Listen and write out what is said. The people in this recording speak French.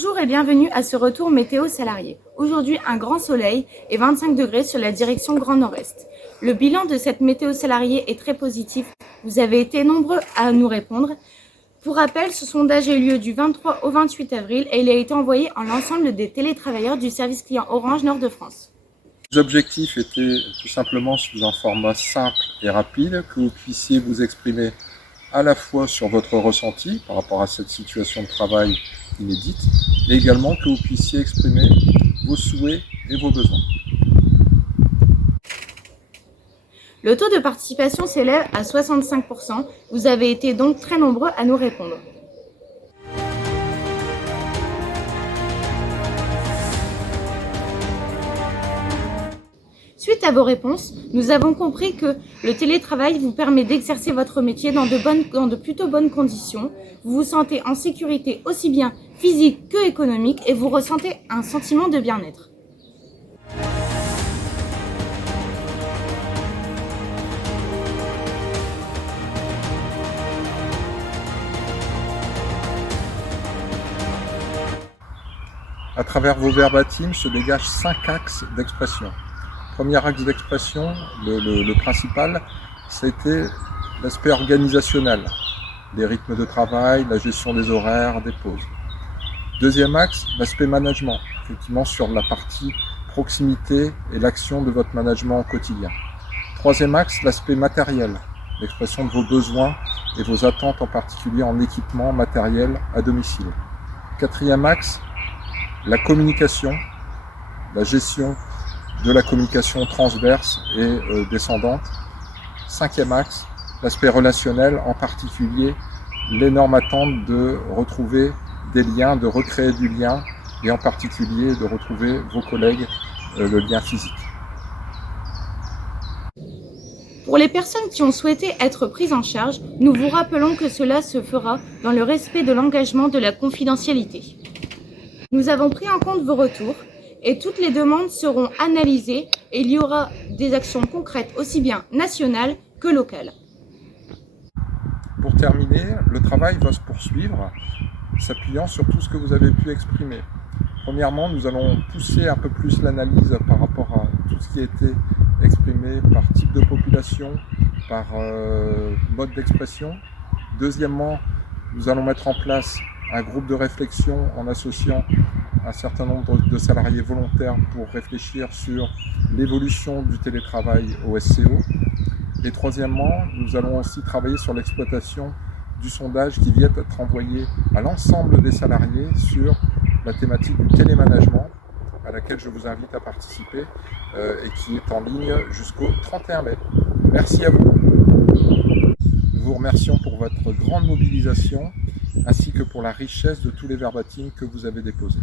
Bonjour et bienvenue à ce retour météo salarié. Aujourd'hui, un grand soleil et 25 degrés sur la direction Grand Nord-Est. Le bilan de cette météo salariée est très positif. Vous avez été nombreux à nous répondre. Pour rappel, ce sondage a eu lieu du 23 au 28 avril et il a été envoyé à l'ensemble des télétravailleurs du service client Orange Nord-de-France. Les objectifs étaient tout simplement sous un format simple et rapide, que vous puissiez vous exprimer à la fois sur votre ressenti par rapport à cette situation de travail inédite, et également que vous puissiez exprimer vos souhaits et vos besoins. Le taux de participation s'élève à 65%. Vous avez été donc très nombreux à nous répondre. Suite à vos réponses, nous avons compris que le télétravail vous permet d'exercer votre métier dans de plutôt bonnes conditions. Vous vous sentez en sécurité aussi bien physique que économique et vous ressentez un sentiment de bien-être. À travers vos verbatims se dégagent 5 axes d'expression. Premier axe d'expression, le principal, c'était l'aspect organisationnel, les rythmes de travail, la gestion des horaires, des pauses. Deuxième axe, l'aspect management, effectivement sur la partie proximité et l'action de votre management au quotidien. Troisième axe, l'aspect matériel, l'expression de vos besoins et vos attentes en particulier en équipement matériel à domicile. Quatrième axe, la communication, la gestion de la communication transverse et descendante. Cinquième axe, l'aspect relationnel, en particulier l'énorme attente de retrouver des liens, de recréer du lien et en particulier de retrouver vos collègues, le lien physique. Pour les personnes qui ont souhaité être prises en charge, nous vous rappelons que cela se fera dans le respect de l'engagement de la confidentialité. Nous avons pris en compte vos retours et toutes les demandes seront analysées et il y aura des actions concrètes aussi bien nationales que locales. Pour terminer, le travail va se poursuivre, s'appuyant sur tout ce que vous avez pu exprimer. Premièrement, nous allons pousser un peu plus l'analyse par rapport à tout ce qui a été exprimé par type de population, par mode d'expression. Deuxièmement, nous allons mettre en place un groupe de réflexion en associant un certain nombre de salariés volontaires pour réfléchir sur l'évolution du télétravail au SCO. Et troisièmement, nous allons aussi travailler sur l'exploitation du sondage qui vient d'être envoyé à l'ensemble des salariés sur la thématique du télémanagement, à laquelle je vous invite à participer et qui est en ligne jusqu'au 31 mai. Merci à vous. Nous vous remercions pour votre grande mobilisation ainsi que pour la richesse de tous les verbatims que vous avez déposés.